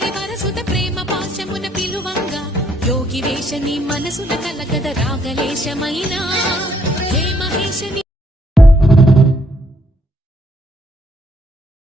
గిరివరసుత ప్రేమ పాశమున పిలువంగా యోగి వేష నీ మనసుల కలగద రాగలేశమైనా హే మహేష